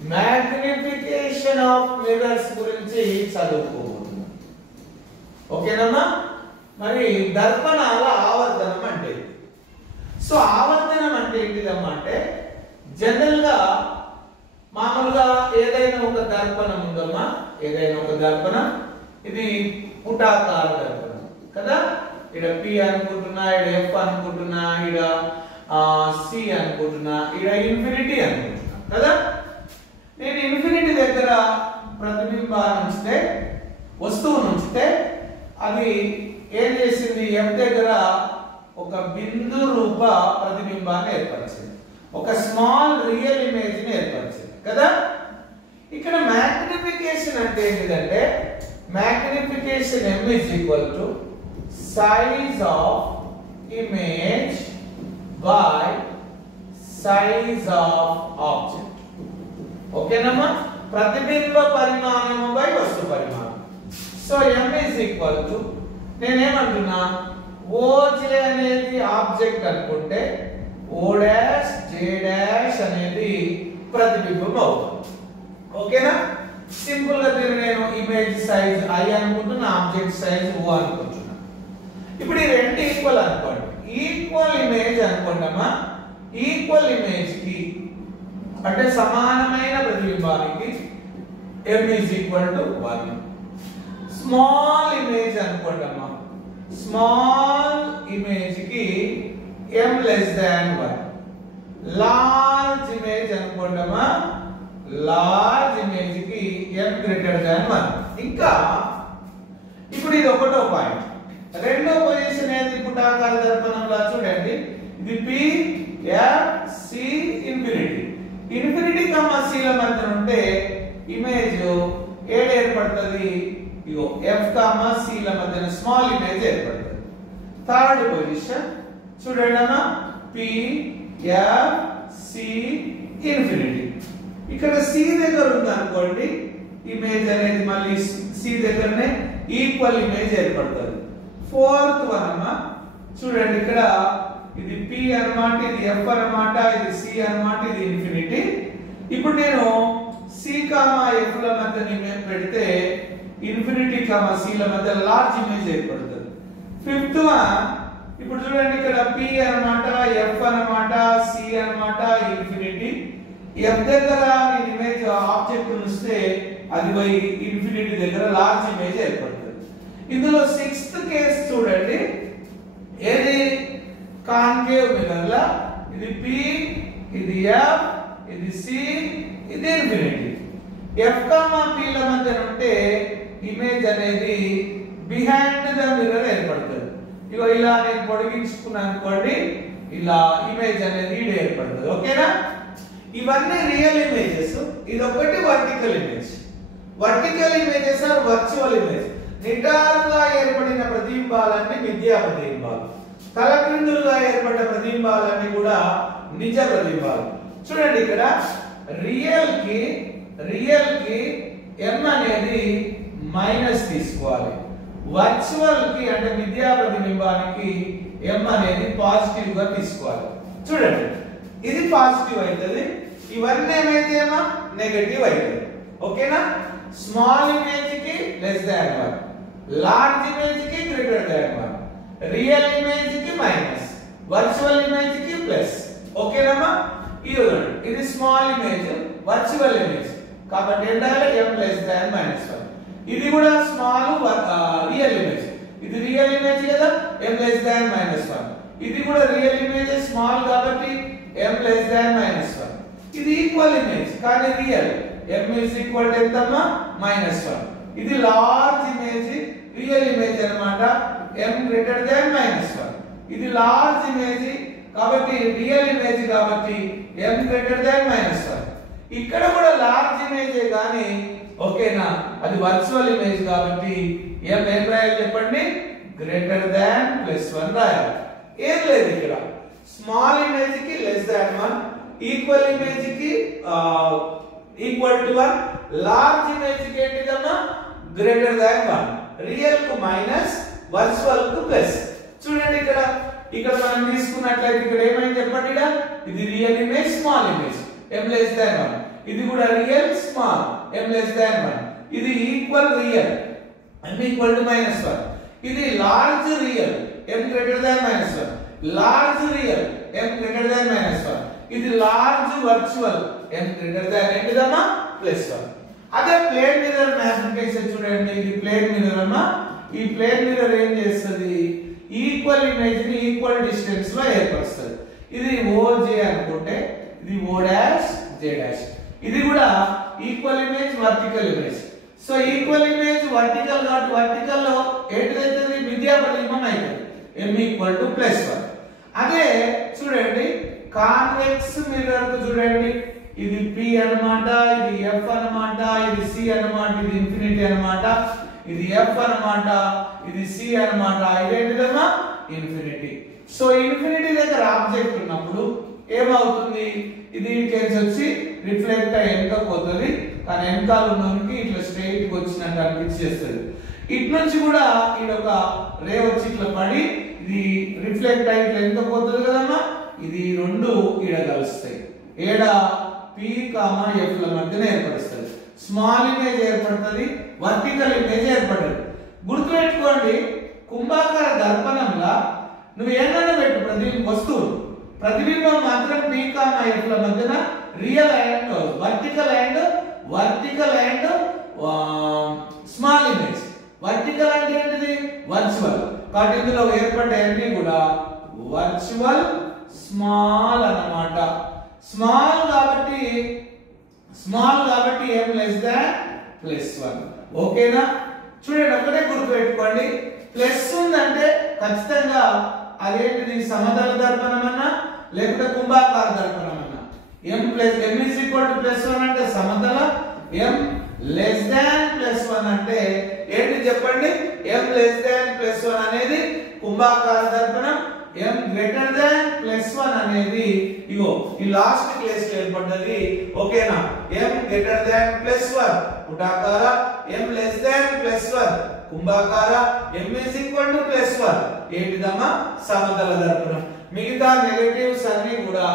Magnification of mirrors గురించి చదువుకోబోతున్నాం. ఓకేనమ్మా? మరి దర్పణాల ఆవర్ధనం అంటే సో ఆవర్ధనం అంటే ఏంటిదమ్మా అంటే జనరల్ గా మామూలుగా ఏదైనా ఒక దర్పణం ఉందమ్మా, ఏదైనా ఒక దర్పణం, ఇది పుటాకార దర్పణం కదా. ఇక్కడ P అనుకుంటున్నా, ఇక్కడ F అనుకుంటున్నా, ఇక్కడ C అనుకుంటున్నా, ఇక్కడ ఇన్ఫినిటీ అనుకుంటున్నా కదా. నేను ఇన్ఫినిటీ దగ్గర ప్రతిబింబాన్ని ఉంచితే, వస్తువును ఉంచితే అది ఏం చేసింది? F దగ్గర ఒక బిందు రూప ప్రతిబింబాన్ని ఏర్పరిచింది, ఒక స్మాల్ రియల్ ఇమేజ్ ని ఏర్పరిచింది కదా. ఇక్కడ మ్యాగ్నిఫికేషన్ అంటే ఏంటిదంటే magnification M is equal to size of image by size of object. ఓకేనమ్మా? ప్రతిబింబ పరిమాణము బై వస్తు పరిమాణం. So M is equal to నేనేమంటున్నా OJ అనేది ఆబ్జెక్ట్ అనుకుంటే O డాష్ J డాష్ అనేది ప్రతిబింబం అవుతుంది. ఓకేనా? సింపుల్ గా దీన్ని నేను ఇమేజ్ సైజ్ I అనుకుంటున్నా, ఆబ్జెక్ట్ సైజ్ O అనుకుంటున్నా. ఇప్పుడు ఈ రెండు ఈక్వల్ అనుకోండి, ఈక్వల్ ఇమేజ్ అనుకోండమ్మా. ఈక్వల్ ఇమేజ్ కి అంటే సమానమైన ప్రతిబింబానికి M is equal to 1. Small image అనుకోండమ్మా, స్మాల్ ఇమేజ్ కి M less than 1. Large image అనుకోండమ్మా, లార్జ్ ఇమేజ్ కి M greater than 1. ఇంకా ఇప్పుడు ఇది ఒకటో పాయింట్. రెండో పొజిషన్ ఏది? పుటాకార దర్పణంలో చూడండి, ఇది P F C infinity. Infinity comma C ల మధ్య ఉంటే ఇమేజ్ ఏడ ఏర్పడుతుంది? ఇగో F కమా C ల మధ్య స్మాల్ ఇమేజ్ ఏర్పడుతుంది. థర్డ్ పొజిషన్ చూడండి అమ్మా, P F C ఇన్ఫినిటీ. ఇక్కడ C దగ్గర ఉంది అనుకోండి, ఇమేజ్ అనేది మళ్ళీ C దగ్గరనే ఈక్వల్ ఇమేజ్ ఏర్పడుతుంది. ఫోర్త్ వన్ అమ్మా చూడండి, ఇక్కడ ఇది P అన్నమాట, ఇది F అన్నమాట, ఇది C అన్నమాట, ఇది ఇన్ఫినిటీ. ఇప్పుడు నేను C కామా F ల మధ్య ఇమేజ్ పెడితే ఇన్ఫినిటీ కామా C ల మధ్య లార్జ్ ఇమేజ్ ఏర్పడుతుంది. ఫిఫ్త్ వన్ ఇప్పుడు చూడండి, ఇక్కడ P అన్నమాట, F అన్నమాట, C అన్నమాట, ఇన్ఫినిటీ. F దగ్గర నేను ఇమేజ్ ఆబ్జెక్ట్ ఉంచితే అది పోయి ఇన్ఫినిటీ దగ్గర లార్జ్ ఇమేజ్ ఏర్పడుతుంది. ఇందులో సిక్స్త్ కేస్ చూడండి, ఏది? కాన్కేవ్ మిర్రర్ లా ఇది P, ఇది F, ఇది C, ఇది ఇన్ఫినిటీ. F కామా P ల మధ్య ఉంటే ఇమేజ్ అనేది బిహైండ్ ద మిర్రర్ ఏర్పడుతుంది. ఇగో ఇలా నేను పొడిగించుకున్నాను అనుకోండి, ఇలా ఇమేజ్ అనేది ఈడ ఏర్పడుతుంది. ఓకేనా? ఇవన్నీ రియల్ ఇమేజెస్, ఇది ఒకటి vertical image. Vertical images are virtual image. నిటారుగా ఏర్పడిన ప్రతిబింబాలన్నీ మిథ్యా ప్రతిబింబాలు, తలక్రిందులుగా ఏర్పడ్డ ప్రతిబింబాలన్నీ కూడా నిజ ప్రతిబింబాలు. చూడండి, ఇక్కడ రియల్ కి M అనేది మైనస్ తీసుకోవాలి, వర్చువల్ కి అంటే మిథ్యా ప్రతిబింబానికి M అనేది పాజిటివ్ గా తీసుకోవాలి. చూడండి, ఇది పాజిటివ్ అవుతుంది, ఇవన్నీ ఏమైతే నెగటివ్ అవుతుంది. ఓకేనా? స్మాల్ ఇమేజ్ కి లెస్ దాన్ 1, లార్జ్ ఇమేజ్ కి గ్రేటర్ దాన్ 1, రియల్ ఇమేజ్ కి మైనస్, వర్చువల్ ఇమేజ్ కి ప్లస్. ఓకేనమ్మా? ఇది స్మాల్ ఇమేజ్, వర్చువల్ ఇమేజ్ కాబట్టి ఏంటంటే M less than -1. ఇది కూడా స్మాల్ రియల్ ఇమేజ్, ఇది రియల్ ఇమేజ్ కదా, M less than -1. ఇది కూడా రియల్ ఇమేజ్ స్మాల్ కాబట్టి M less than -1. ఇది ఈక్వల్ ఇమేజ్ కానీ real, M is equal to ఎంతమ్మా? -1. ఇది లార్జ్ ఇమేజ్, రియల్ ఇమేజ్ అన్నమాట, M greater than -1. ఇది లార్జ్ ఇమేజ్ కాబట్టి రియల్ ఇమేజ్ కాబట్టి M greater than -1. ఇక్కడ కూడా లార్జ్ ఇమేజ్ కానీ ఓకేనా, అది వర్చువల్ ఇమేజ్ కాబట్టి M ఏం రాయాలి చెప్పండి? గ్రేటర్ దాన్ +1 రాయాలి. ఏం లేదు, ఇక్కడ స్మాల్ ఇమేజ్ కి లెస్ దాన్ 1, ఈక్వల్ ఇమేజ్ కి ఈక్వల్ టు 1, లార్జ్ ఇమేజ్ కి ఏంటిదమ్మా? గ్రేటర్ దాన్ 1, రియల్ కు మైనస్, వర్చువల్ కు ప్లస్. చూడండి, ఇక్కడ మనం తీసుకున్నట్లయితే ఇక్కడ ఏమైంది చెప్పండి, ఇది real image, small image, M less than 1. ఇది కూడా real small m less than 1. ఇది equal real m equal to -1. ఇది large real m greater than -1. Large real m greater than -1. ఇది large virtual m greater than ఏంటిదమ్మా +1. అదే plane mirror magnification చూడండి. ఇది plane mirror అమ్మా. ఈ ప్లేన్ మిర్రర్ ఏం చేస్తుంది, ఈక్వల్ ఇమేజ్ ని ఈక్వల్ డిస్టెన్స్ లో ఏర్పరుస్తుంది. ఇది OJ అనుకుంటే ఇది O డాష్ J డాష్. ఇది కూడా equal image vertical image. So equal image vertical కాబట్టి వర్టికల్ లో ఏంటిదైతే విద్యా ప్రతిబింబం అవుతుంది m equal to +1. అదే చూడండి కాన్వెక్స్ మిర్రర్ కు చూడండి. ఇది P అన్నమాట, ఇది F అన్నమాట, ఇది C అన్నమాట, ఇది ఇన్ఫినిటీ అన్నమాట, ఇది F అన్నమాట, ఇది C అన్నమాట. ఇదేంటిదమ్మా ఇన్ఫినిటీ. సో ఇన్ఫినిటీ దగ్గర ఆబ్జెక్ట్ ఉన్నప్పుడు ఏమవుతుంది, ఇది కేసు వచ్చి రిఫ్లెక్ట్ అయ్యి వెనకకు పోతుంది. కానీ వెనకాల ఉన్నోనికి ఇట్లా స్ట్రైట్ గా వచ్చినట్టు అనిపించేస్తుంది. ఇటు నుంచి కూడా ఈడొక రే వచ్చి ఇట్లా పడి ఇది రిఫ్లెక్ట్ అయ్యి ఇట్లా వెనకకు పోతుంది కదమ్మా. ఇది రెండు ఈడ కలుస్తాయి. ఏడ P, F ల మధ్యన ఏర్పడుతుంది. స్మాల్ ఇమేజ్ ఏర్పడుతుంది, వర్టికల్ ఇమేజ్ ఏర్పడుతుంది. గుర్తుపెట్టుకోండి, కుంభాకార దర్పణంలో నువ్వు ఏదైనా పెట్టు వస్తువు ప్రతిబింబం మాత్రం P, F ల మధ్యన real and vertical and small image. Vertical అంటే ఏంటిది వర్చువల్. కాబట్టి ఇందులో ఏర్పడే అన్ని కూడా వర్చువల్ స్మాల్ అన్నమాట. స్మాల్ కాబట్టి m less than +1. ఓకేనా? చూడండి ఒకటే గుర్తు పెట్టుకోండి, ప్లస్ ఉందంటే ఖచ్చితంగా అదేంటిది సమతల దర్పణం అన్నా లేకపోతే కుంభాకార దర్పణం అన్నా. m is equal to +1 అంటే సమతల, m less than +1 అంటే ఏంటి చెప్పండి, m less than +1 అనేది కుంభాకార దర్పణం, m greater than +1 అనేది ఇగో ఈ లాస్ట్ కేస్ లో ఏర్పడ్డది. ఓకేనా? m greater than +1 పుటాకార, m less than +1 కుంభాకార, m is equal to +1 ఏంటిదమ్మా సమతల దర్పణం. మిగతా నెగటివ్స్ అన్ని కూడా